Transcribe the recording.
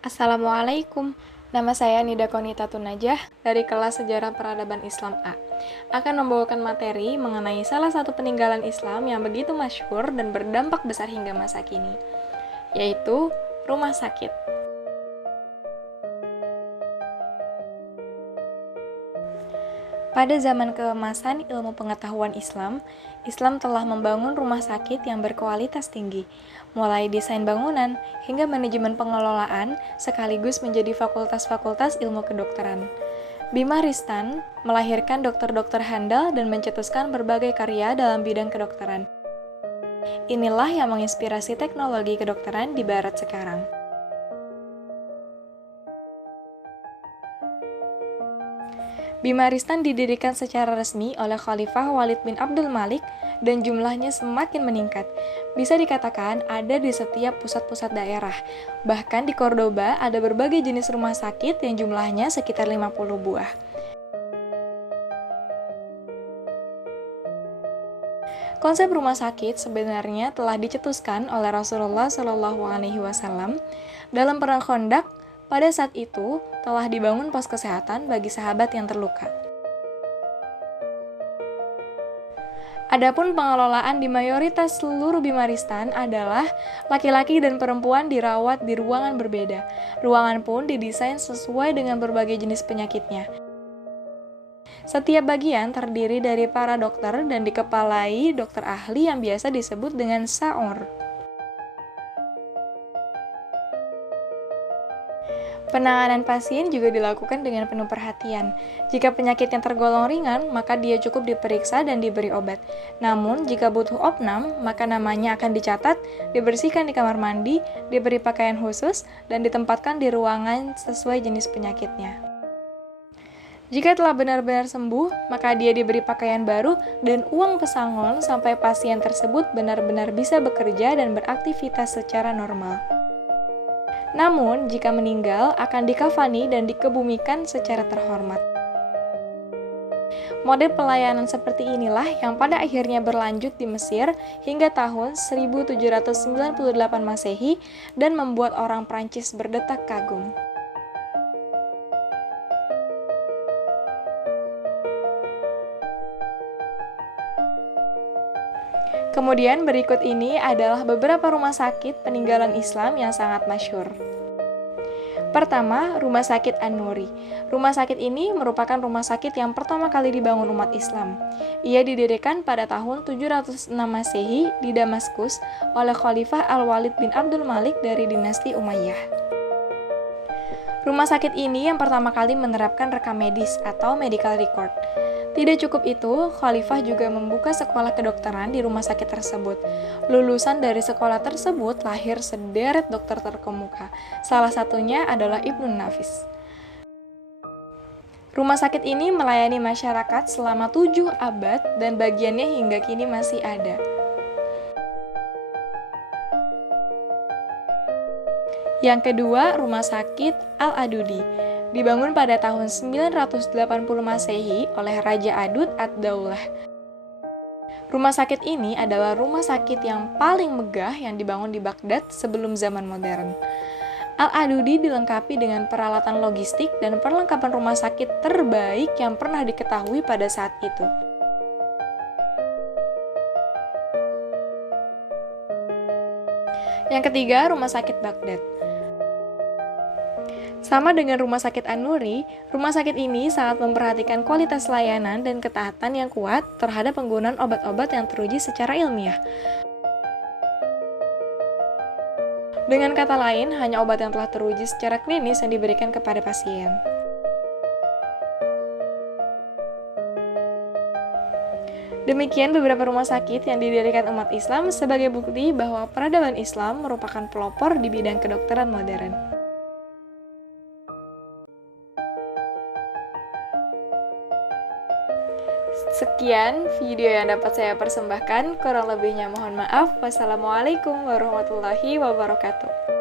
Assalamualaikum, nama saya Nida Konita Tunajah dari kelas Sejarah Peradaban Islam A. Akan membawakan materi mengenai salah satu peninggalan Islam yang begitu masyhur dan berdampak besar hingga masa kini, yaitu rumah sakit. Pada zaman keemasan ilmu pengetahuan Islam, Islam telah membangun rumah sakit yang berkualitas tinggi, mulai desain bangunan hingga manajemen pengelolaan sekaligus menjadi fakultas-fakultas ilmu kedokteran. Bima Ristan melahirkan dokter-dokter handal dan mencetuskan berbagai karya dalam bidang kedokteran. Inilah yang menginspirasi teknologi kedokteran di barat sekarang. Bima Ristan didirikan secara resmi oleh Khalifah Walid bin Abdul Malik dan jumlahnya semakin meningkat. Bisa dikatakan ada di setiap pusat-pusat daerah. Bahkan di Cordoba ada berbagai jenis rumah sakit yang jumlahnya sekitar 50 buah. Konsep rumah sakit sebenarnya telah dicetuskan oleh Rasulullah SAW dalam perang Khandaq. Pada saat itu, telah dibangun pos kesehatan bagi sahabat yang terluka. Adapun pengelolaan di mayoritas seluruh Bima Ristan adalah laki-laki dan perempuan dirawat di ruangan berbeda. Ruangan pun didesain sesuai dengan berbagai jenis penyakitnya. Setiap bagian terdiri dari para dokter dan dikepalai dokter ahli yang biasa disebut dengan saor. Penanganan pasien juga dilakukan dengan penuh perhatian. Jika penyakitnya tergolong ringan, maka dia cukup diperiksa dan diberi obat. Namun, jika butuh opnam, maka namanya akan dicatat, dibersihkan di kamar mandi, diberi pakaian khusus, dan ditempatkan di ruangan sesuai jenis penyakitnya. Jika telah benar-benar sembuh, maka dia diberi pakaian baru dan uang pesangon sampai pasien tersebut benar-benar bisa bekerja dan beraktivitas secara normal. Namun, jika meninggal, akan dikafani dan dikebumikan secara terhormat. Model pelayanan seperti inilah yang pada akhirnya berlanjut di Mesir hingga tahun 1798 Masehi dan membuat orang Prancis berdetak kagum. Kemudian berikut ini adalah beberapa rumah sakit peninggalan Islam yang sangat masyhur. Pertama, Rumah Sakit An-Nuri. Rumah sakit ini merupakan rumah sakit yang pertama kali dibangun umat Islam. Ia didirikan pada tahun 706 Masehi di Damaskus oleh Khalifah Al-Walid bin Abdul Malik dari dinasti Umayyah. Rumah sakit ini yang pertama kali menerapkan rekam medis atau medical record. Tidak cukup itu, Khalifah juga membuka sekolah kedokteran di rumah sakit tersebut. Lulusan dari sekolah tersebut lahir sederet dokter terkemuka. Salah satunya adalah Ibnu Nafis. Rumah sakit ini melayani masyarakat selama 7 abad dan bagiannya hingga kini masih ada. Yang kedua, Rumah Sakit Al-Adudi. Dibangun pada tahun 980 Masehi oleh Raja Adud ad-Daulah. Rumah sakit ini adalah rumah sakit yang paling megah yang dibangun di Baghdad sebelum zaman modern. Al-Adudi dilengkapi dengan peralatan logistik dan perlengkapan rumah sakit terbaik yang pernah diketahui pada saat itu. Yang ketiga, Rumah Sakit Baghdad. Sama dengan Rumah Sakit An-Nuri, rumah sakit ini sangat memperhatikan kualitas layanan dan ketaatan yang kuat terhadap penggunaan obat-obat yang teruji secara ilmiah. Dengan kata lain, hanya obat yang telah teruji secara klinis yang diberikan kepada pasien. Demikian beberapa rumah sakit yang didirikan umat Islam sebagai bukti bahwa peradaban Islam merupakan pelopor di bidang kedokteran modern. Sekian video yang dapat saya persembahkan, kurang lebihnya mohon maaf. Wassalamualaikum warahmatullahi wabarakatuh.